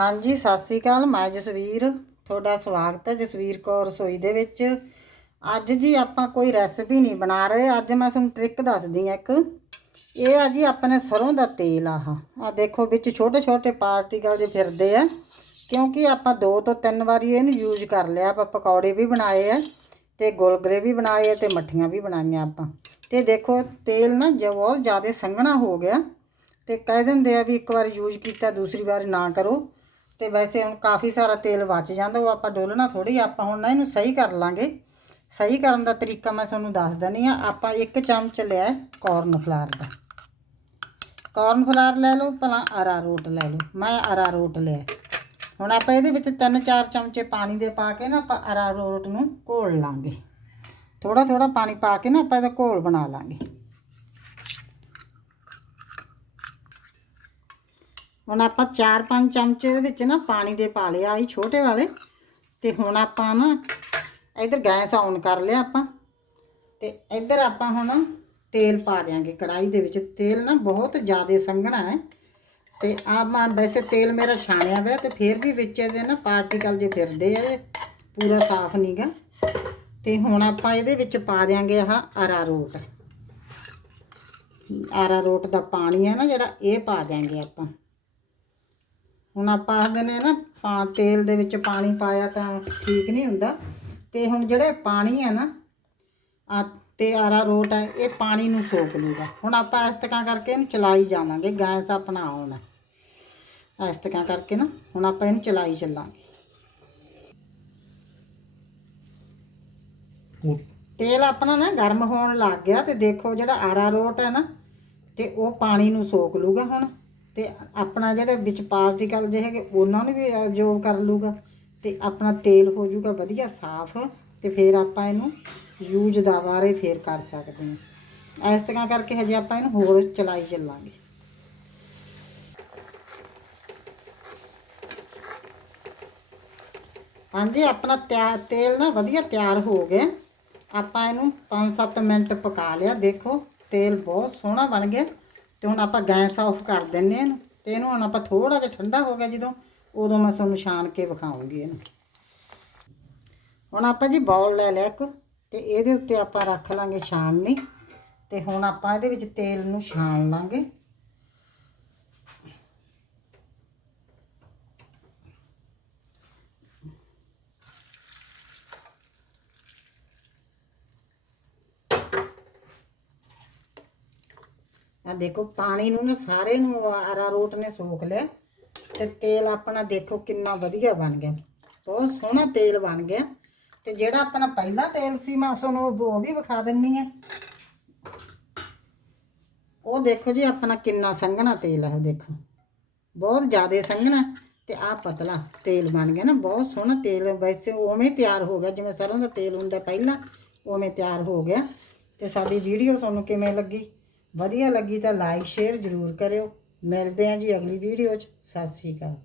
ਹਾਂਜੀ, ਸਤਿ ਸ੍ਰੀ ਅਕਾਲ। ਮੈਂ ਜਸਵੀਰ, ਤੁਹਾਡਾ ਸਵਾਗਤ ਹੈ ਜਸਵੀਰ ਕੌਰ ਰਸੋਈ ਦੇ ਵਿੱਚ। ਅੱਜ ਜੀ ਆਪਾਂ ਕੋਈ ਰੈਸਪੀ ਨਹੀਂ ਬਣਾ ਰਹੇ। ਅੱਜ ਮੈਂ ਤੁਹਾਨੂੰ ਟ੍ਰਿਕ ਦੱਸਦੀ ਹਾਂ ਇੱਕ। ਇਹ ਆ ਜੀ ਆਪਣੇ ਸਰੋਂ ਦਾ ਤੇਲ ਆਹ। ਆ ਦੇਖੋ, ਵਿੱਚ ਛੋਟੇ ਛੋਟੇ ਪਾਰਟੀਕਲ ਜੇ ਫਿਰਦੇ ਆ। ਕਿਉਂਕਿ ਆਪਾਂ ਦੋ ਤੋਂ ਤਿੰਨ ਵਾਰੀ ਇਹਨੂੰ ਯੂਜ਼ ਕਰ ਲਿਆ। ਆਪਾਂ ਪਕੌੜੇ ਵੀ ਬਣਾਏ ਆ ਤੇ ਗੁਲਗੁਲੇ ਵੀ ਬਣਾਏ ਆ ਤੇ ਮੱਠੀਆਂ ਵੀ ਬਣਾਈਆਂ ਆਪਾਂ। ਤੇ ਦੇਖੋ, ਤੇਲ ਨਾ ਜੋ, ਬਹੁਤ ਜ਼ਿਆਦਾ ਸੰਘਣਾ ਹੋ ਗਿਆ। ਤੇ ਕਹਿ ਦਿੰਦੇ ਆ ਵੀ ਇੱਕ ਵਾਰ ਯੂਜ਼ ਕੀਤਾ, ਦੂਸਰੀ ਵਾਰ ਨਾ ਕਰੋ। ਤੇ ਵੈਸੇ ਹੁਣ ਕਾਫੀ ਸਾਰਾ ਤੇਲ ਬਚ ਜਾਂਦਾ, ਉਹ ਆਪਾਂ ਡੋਲਣਾ ਥੋੜੀ ਆਪਾਂ ਹੁਣ ਨਾ ਇਹਨੂੰ ਸਹੀ ਕਰ ਲਾਂਗੇ। ਸਹੀ ਕਰਨ ਦਾ ਤਰੀਕਾ ਮੈਂ ਤੁਹਾਨੂੰ ਦੱਸ ਦਨੀ ਆ ਆਪਾਂ ਇੱਕ ਚਮਚ ਲਿਆ ਕਾਰਨ ਫਲਾਰ ਦਾ। ਕਾਰਨ ਫਲਾਰ ਲੈ ਲਓ, ਭਲਾ ਅਰਾਰੋਟ ਲੈ ਲਓ, ਮੈਂ ਅਰਾਰੋਟ ਲਿਆ। ਹੁਣ ਆਪਾਂ ਇਹਦੇ ਵਿੱਚ 3-4 ਚਮਚੇ ਪਾਣੀ ਦੇ ਪਾ ਕੇ ਨਾ ਆਪਾਂ ਅਰਾਰੋਟ ਨੂੰ ਘੋਲ ਲਾਂਗੇ। ਥੋੜਾ ਥੋੜਾ ਪਾਣੀ ਪਾ ਕੇ ਨਾ ਆਪਾਂ ਇਹਦਾ ਘੋਲ ਬਣਾ ਲਾਂਗੇ। ਹੁਣ ਆਪਾਂ 4-5 ਚਮਚੇ ਦੇ ਵਿੱਚ ਨਾ ਪਾਣੀ ਦੇ ਪਾ ਲਿਆ ਆਹੀ ਛੋਟੇ ਵਾਲੇ। ਤੇ ਹੁਣ ਆਪਾਂ ਨਾ ਇਧਰ ਗੈਸ ਆਨ ਕਰ ਲਿਆ ਆਪਾਂ। ਤੇ ਇੱਧਰ ਆਪਾਂ ਹੁਣ ਤੇਲ ਪਾ ਦਿਆਂਗੇ ਕੜਾਈ ਦੇ ਵਿੱਚ। ਤੇਲ ਨਾ ਬਹੁਤ ਜ਼ਿਆਦਾ ਸੰਘਣਾ ਹੈ। ਤੇ ਆ ਮੈਂ ਵੈਸੇ ਤੇਲ ਮੇਰਾ ਛਾਣਿਆ ਹੋਇਆ ਤੇ ਫਿਰ ਵੀ ਵਿੱਚ ਇਹਦੇ ਨਾ ਪਾਰਟੀਕਲ ਜੇ ਫਿਰਦੇ ਆ ਪੂਰਾ ਸਾਫ਼ ਨਹੀਂਗਾ ਤੇ ਹੁਣ ਆਪਾਂ ਇਹਦੇ ਵਿੱਚ ਪਾ ਦਿਆਂਗੇ ਆਹ ਅਰਾਰੋਟ ਅਰਾਰੋਟ ਦਾ ਪਾਣੀ ਹੈ ਨਾ ਜਿਹੜਾ ਇਹ ਪਾ ਦਿਆਂਗੇ ਆਪਾਂ। ਹੁਣ ਆਪਾਂ ਆਖਦੇ ਨੇ ਨਾ ਪਾ ਤੇਲ ਦੇ ਵਿੱਚ ਪਾਣੀ ਪਾਇਆ ਤਾਂ ਠੀਕ ਨਹੀਂ ਹੁੰਦਾ। ਤੇ ਹੁਣ ਜਿਹੜੇ ਪਾਣੀ ਹੈ ਨਾ ਆ ਤੇ ਆਰਾ ਰੋਟ ਹੈ ਇਹ ਪਾਣੀ ਨੂੰ ਸੋਖ ਲੂਗਾ। ਹੁਣ ਆਪਾਂ ਇਸ ਤਰ੍ਹਾਂ ਕਰਕੇ ਇਹਨੂੰ ਚਲਾਈ ਜਾਵਾਂਗੇ ਗੈਸ ਆਪਣਾ ਆਉਣਾ ਇਸ ਤਰ੍ਹਾਂ ਕਰਕੇ ਨਾ ਹੁਣ ਆਪਾਂ ਇਹਨੂੰ ਚਲਾਈ ਚੱਲਾਂਗੇ। ਤੇਲ ਆਪਣਾ ਨਾ ਗਰਮ ਹੋਣ ਲੱਗ ਗਿਆ ਤੇ ਦੇਖੋ ਜਿਹੜਾ ਆਰਾ ਰੋਟ ਹੈ ਨਾ ਤੇ ਉਹ ਪਾਣੀ ਨੂੰ ਸੋਖ ਲੂਗਾ ਹੁਣ। ਤੇ ਆਪਣਾ ਜਿਹੜੇ ਵਿੱਚ ਪਾਰਟੀਕਲ ਜੇ ਹੈਗੇ, ਉਹਨਾਂ ਨੂੰ ਵੀ ਅਬਜ਼ੋਰਬ ਕਰ ਲੂਗਾ ਤੇ ਆਪਣਾ ਤੇਲ ਹੋ ਜਾਊਗਾ ਵਧੀਆ, ਸਾਫ਼, ਤੇ ਫਿਰ ਆਪਾਂ ਇਹਨੂੰ ਯੂਜ਼ ਦਾ ਦੁਬਾਰੇ ਫੇਰ ਕਰ ਸਕਦੇ ਹਾਂ। ਇਸ ਤਰ੍ਹਾਂ ਕਰਕੇ ਹਜੇ ਆਪਾਂ ਇਹਨੂੰ ਹੋਰ ਚਲਾਈ ਚੱਲਾਂਗੇ। ਹਾਂਜੀ, ਆਪਣਾ ਤਿਆਰ ਤੇਲ ਨਾ ਵਧੀਆ ਤਿਆਰ ਹੋ ਗਿਆ। ਆਪਾਂ ਇਹਨੂੰ 5-7 ਮਿੰਟ ਪਕਾ ਲਿਆ। ਦੇਖੋ ਤੇਲ ਬਹੁਤ ਸੋਹਣਾ ਬਣ ਗਿਆ। ਤੇ ਹੁਣ ਆਪਾਂ ਗੈਸ ਆਫ ਕਰ ਦਿੰਨੇ ਇਹਨੂੰ, ਤੇ ਇਹਨੂੰ ਹੁਣ ਆਪਾਂ ਥੋੜਾ ਜਿਹਾ ਠੰਡਾ ਹੋ ਗਿਆ ਜਦੋਂ, ਉਦੋਂ ਮੈਂ ਤੁਹਾਨੂੰ ਛਾਣ ਕੇ ਵਿਖਾਉਂਗੀ ਇਹਨੂੰ। ਹੁਣ ਆਪਾਂ ਜੀ ਬਾਉਲ ਲੈ ਲਿਆ ਇੱਕ, ਤੇ ਇਹਦੇ ਉੱਤੇ ਆਪਾਂ ਰੱਖ ਲਾਂਗੇ ਛਾਣਨੀ ਤੇ ਹੁਣ ਆਪਾਂ ਇਹਦੇ ਵਿੱਚ ਤੇਲ ਨੂੰ ਛਾਣ ਲਾਂਗੇ। ਆ ਦੇਖੋ, ਪਾਣੀ ਨੂੰ ਨਾ ਸਾਰੇ ਨੂੰ ਅਰਾਰੋਟ ਨੇ ਸੋਖ ਲਿਆ ਤੇ ਤੇਲ ਆਪਣਾ ਦੇਖੋ ਕਿੰਨਾ ਵਧੀਆ ਬਣ ਗਿਆ। ਬਹੁਤ ਸੋਹਣਾ ਤੇਲ ਬਣ ਗਿਆ ਤੇ ਜਿਹੜਾ ਆਪਣਾ ਪਹਿਲਾ ਤੇਲ ਸੀ ਮੈਂ ਤੁਹਾਨੂੰ ਉਹ ਵੀ ਵਿਖਾ ਦਿੰਨੀ ਆ। ਉਹ ਦੇਖੋ ਜੀ, ਆਪਣਾ ਕਿੰਨਾ ਸੰਘਣਾ ਤੇਲ ਹੈ ਦੇਖੋ। ਬਹੁਤ ਜ਼ਿਆਦਾ ਸੰਘਣਾ ਤੇ ਆ ਪਤਲਾ ਤੇਲ ਬਣ ਗਿਆ ਨਾ, ਬਹੁਤ ਸੋਹਣਾ ਤੇਲ ਵੈਸੇ ਉਵੇਂ ਤਿਆਰ ਹੋ ਗਿਆ, ਜਿਵੇਂ ਸਰੋਂ ਦਾ ਤੇਲ ਹੁੰਦਾ ਪਹਿਲਾਂ, ਉਵੇਂ ਤਿਆਰ ਹੋ ਗਿਆ। ਤੇ ਸਾਡੀ ਵੀਡੀਓ ਤੁਹਾਨੂੰ ਕਿਵੇਂ ਲੱਗੀ? ਵਧੀਆ ਲੱਗੀ ਤਾਂ ਲਾਈਕ ਸ਼ੇਅਰ ਜ਼ਰੂਰ ਕਰਿਓ। ਮਿਲਦੇ ਹਾਂ ਜੀ ਅਗਲੀ ਵੀਡੀਓ 'ਚ। ਸਤਿ ਸ਼੍ਰੀ ਅਕਾਲ।